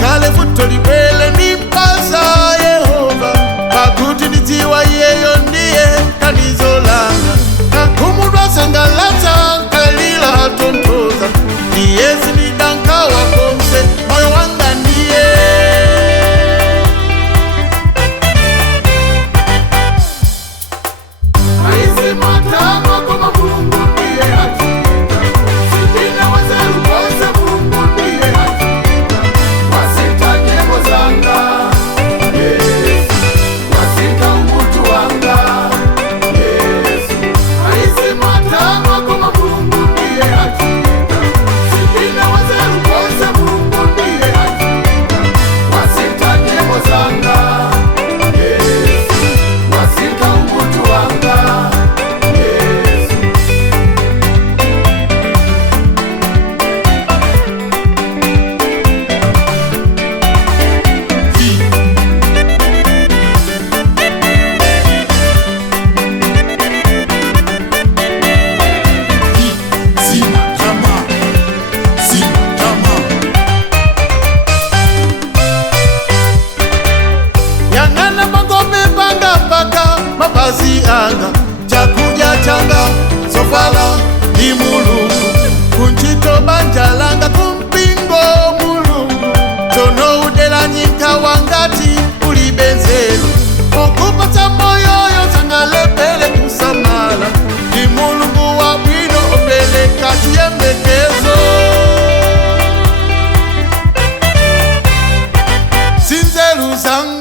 Kale futo libele nimpasa Yehova pakuti ndidziwa iyeyo ndiye thandizo langa nakumudwa sangalata kalila tontoza ndiye sinidankawa konse moyo wanga ndiye maisi matama koma Mulungu ndiye hakika sipina wazeru kose Mulungu ndiye hakika mabazi anga chakuja changa sofala ni Mulungu kunchito banjalanga kumpingo Mulungu tono udela nyika wangati ulibenzelu okupata moyo yozangalepele kusamala ni Mulungu wa bwino opele kati ya mbekezo sinzelu zanga